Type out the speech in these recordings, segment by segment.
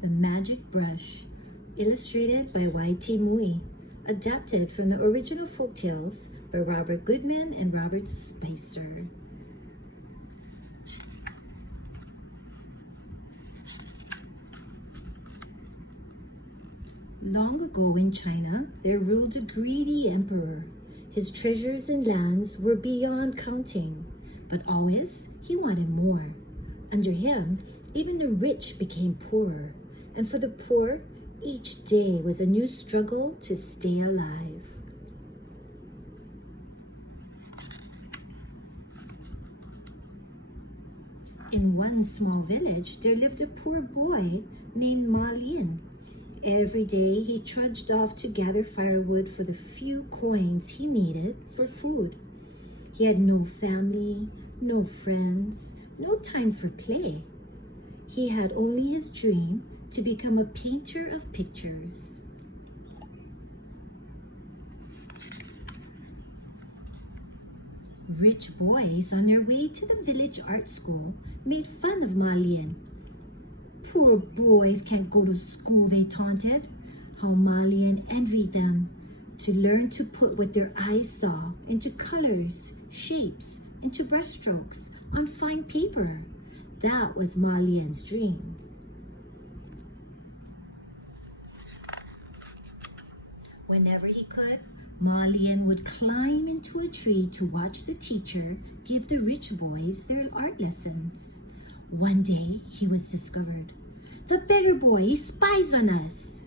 The Magic Brush, illustrated by Y.T. Mui, adapted from the original folktales by Robert Goodman and Robert Spicer. Long ago in China, there ruled a greedy emperor. His treasures and lands were beyond counting, but always he wanted more. Under him, even the rich became poorer, and for the poor, each day was a new struggle to stay alive. In one small village, there lived a poor boy named Ma Lian. Every day he trudged off to gather firewood for the few coins he needed for food. He had no family, no friends, no time for play. He had only his dream to become a painter of pictures. Rich boys on their way to the village art school made fun of Ma Lian. Poor boys can't go to school, they taunted. How Ma Lian envied them to learn to put what their eyes saw into colors, shapes, into brushstrokes on fine paper. That was Ma Lian's dream. Whenever he could, Ma Lian would climb into a tree to watch the teacher give the rich boys their art lessons. One day, he was discovered. The beggar boy spies on us.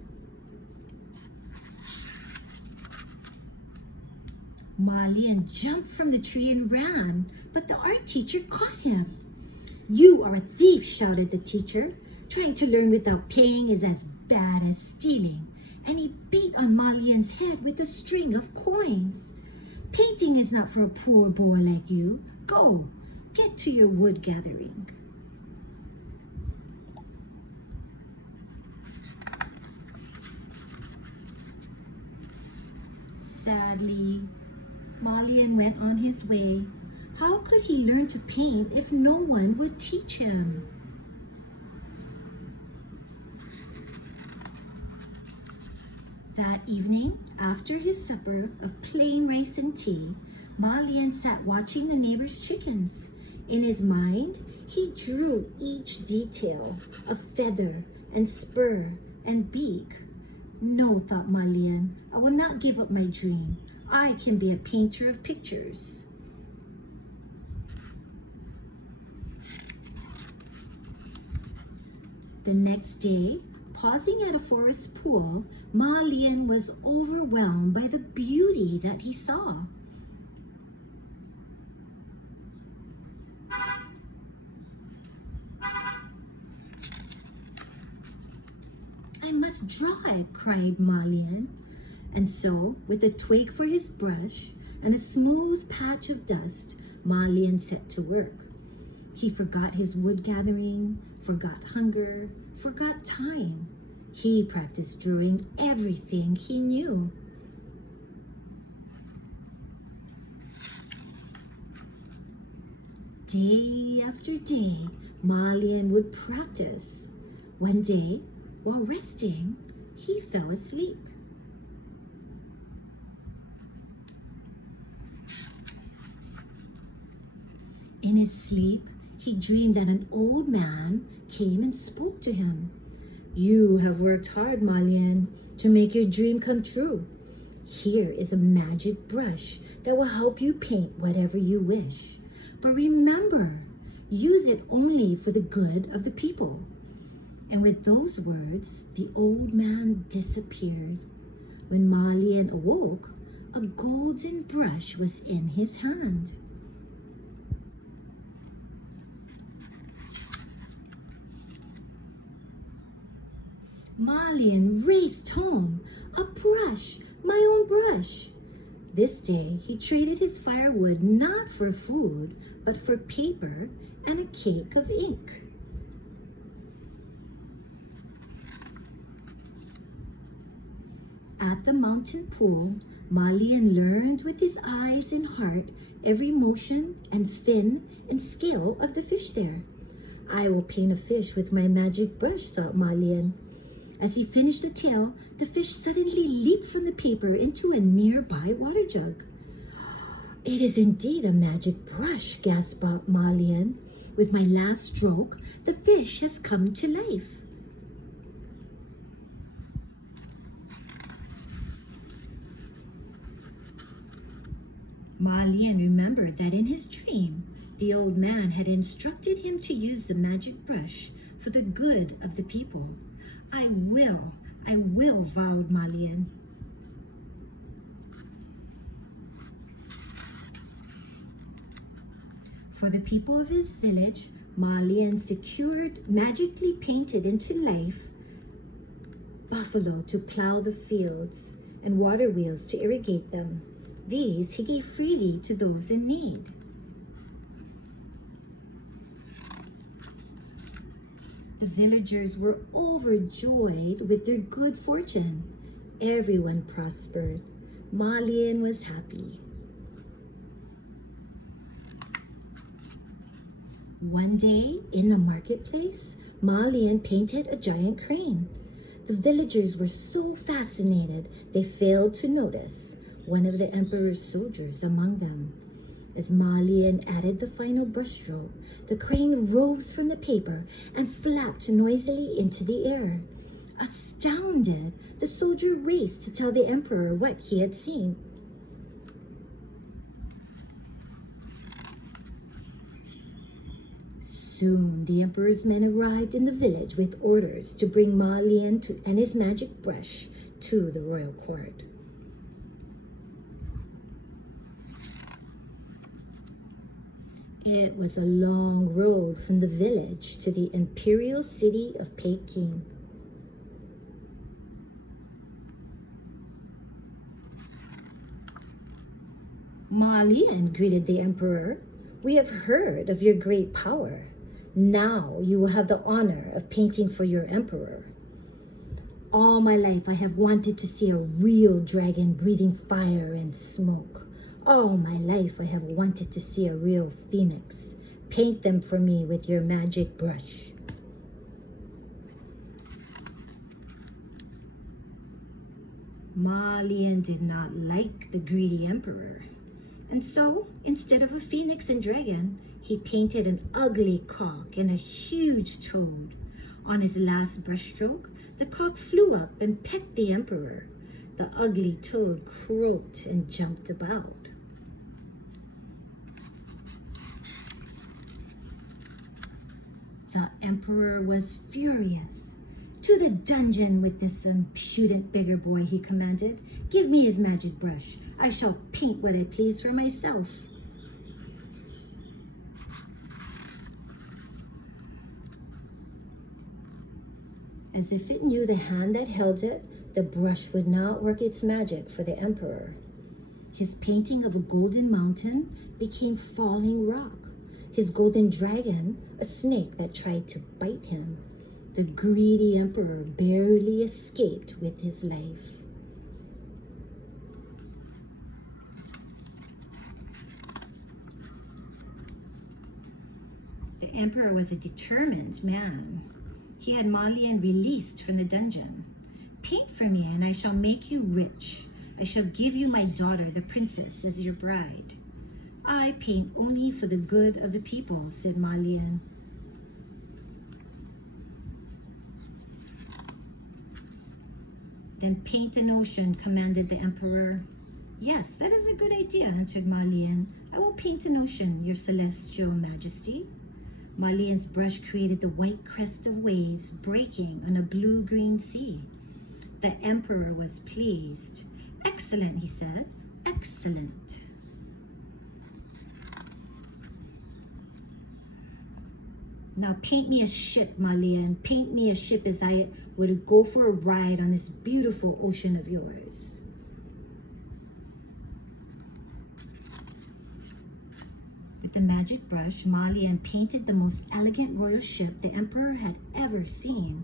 Ma Lian jumped from the tree and ran, but the art teacher caught him. You are a thief, shouted the teacher. Trying to learn without paying is as bad as stealing. And he beat on Ma Lian's head with a string of coins. Painting is not for a poor boy like you. Go, get to your wood gathering. Sadly, Ma Lian went on his way. How could he learn to paint if no one would teach him? That evening, after his supper of plain rice and tea, Ma Lian sat watching the neighbors' chickens. In his mind, he drew each detail of feather and spur and beak. No, thought Ma Lian, I will not give up my dream. I can be a painter of pictures. The next day, pausing at a forest pool, Ma Lian was overwhelmed by the beauty that he saw. I must draw it, cried Ma Lian. And so, with a twig for his brush and a smooth patch of dust, Ma Lian set to work. He forgot his wood gathering, forgot hunger, forgot time. He practiced drawing everything he knew. Day after day, Ma Lian would practice. One day, while resting, he fell asleep. In his sleep, he dreamed that an old man came and spoke to him. You have worked hard, Ma Lian, to make your dream come true. Here is a magic brush that will help you paint whatever you wish. But remember, use it only for the good of the people. And with those words, the old man disappeared. When Ma Lian awoke, a golden brush was in his hand. Ma Lian raced home. A brush, my own brush. This day, he traded his firewood not for food, but for paper and a cake of ink. At the mountain pool, Ma Lian learned with his eyes and heart every motion and fin and scale of the fish there. I will paint a fish with my magic brush, thought Malian. As he finished the tale, the fish suddenly leaped from the paper into a nearby water jug. It is indeed a magic brush, gasped Malian. With my last stroke, the fish has come to life. Malian remembered that in his dream, the old man had instructed him to use the magic brush for the good of the people. I will, vowed Malian. For the people of his village, Malian magically painted into life buffalo to plow the fields and water wheels to irrigate them. These he gave freely to those in need. The villagers were overjoyed with their good fortune. Everyone prospered. Malian was happy. One day, in the marketplace, Malian painted a giant crane. The villagers were so fascinated, they failed to notice one of the emperor's soldiers among them. As Malian added the final brushstroke, the crane rose from the paper and flapped noisily into the air. Astounded, the soldier raced to tell the emperor what he had seen. Soon, the emperor's men arrived in the village with orders to bring Malian and his magic brush to the royal court. It was a long road from the village to the imperial city of Peking. Malian, greeted the emperor, we have heard of your great power. Now you will have the honor of painting for your emperor. All my life I have wanted to see a real dragon breathing fire and smoke. All my life I have wanted to see a real phoenix. Paint them for me with your magic brush. Malian did not like the greedy emperor. And so, instead of a phoenix and dragon, he painted an ugly cock and a huge toad. On his last brushstroke, the cock flew up and pecked the emperor. The ugly toad croaked and jumped about. The emperor was furious. To the dungeon with this impudent beggar boy, he commanded. Give me his magic brush. I shall paint what I please for myself. As if it knew the hand that held it, the brush would not work its magic for the emperor. His painting of a golden mountain became falling rock. His golden dragon, a snake that tried to bite him. The greedy emperor barely escaped with his life. The emperor was a determined man. He had Malian released from the dungeon. Paint for me and I shall make you rich. I shall give you my daughter, the princess, as your bride. I paint only for the good of the people, said Malian. Then paint an ocean, commanded the emperor. Yes, that is a good idea, answered Malian. I will paint an ocean, your celestial majesty. Malian's brush created the white crest of waves breaking on a blue-green sea. The emperor was pleased. Excellent, he said. Excellent. Now paint me a ship, Malian. Paint me a ship as I would go for a ride on this beautiful ocean of yours. With the magic brush, Malian painted the most elegant royal ship the emperor had ever seen.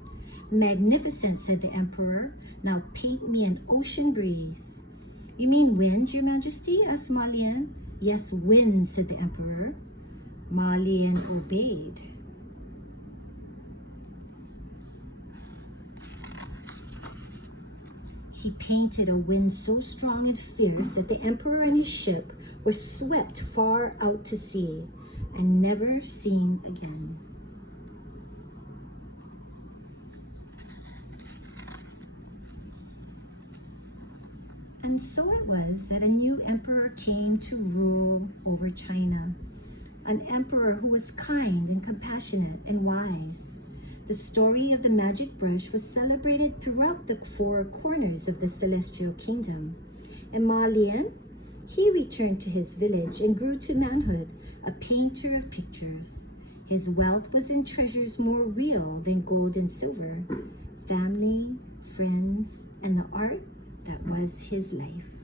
Magnificent, said the emperor. Now paint me an ocean breeze. You mean wind, your majesty? Asked Malian. Yes, wind, said the emperor. Malian obeyed. He painted a wind so strong and fierce that the emperor and his ship were swept far out to sea and never seen again. And so it was that a new emperor came to rule over China, an emperor who was kind and compassionate and wise. The story of the magic brush was celebrated throughout the four corners of the celestial kingdom. And Ma Lian, he returned to his village and grew to manhood, a painter of pictures. His wealth was in treasures more real than gold and silver, family, friends, and the art that was his life.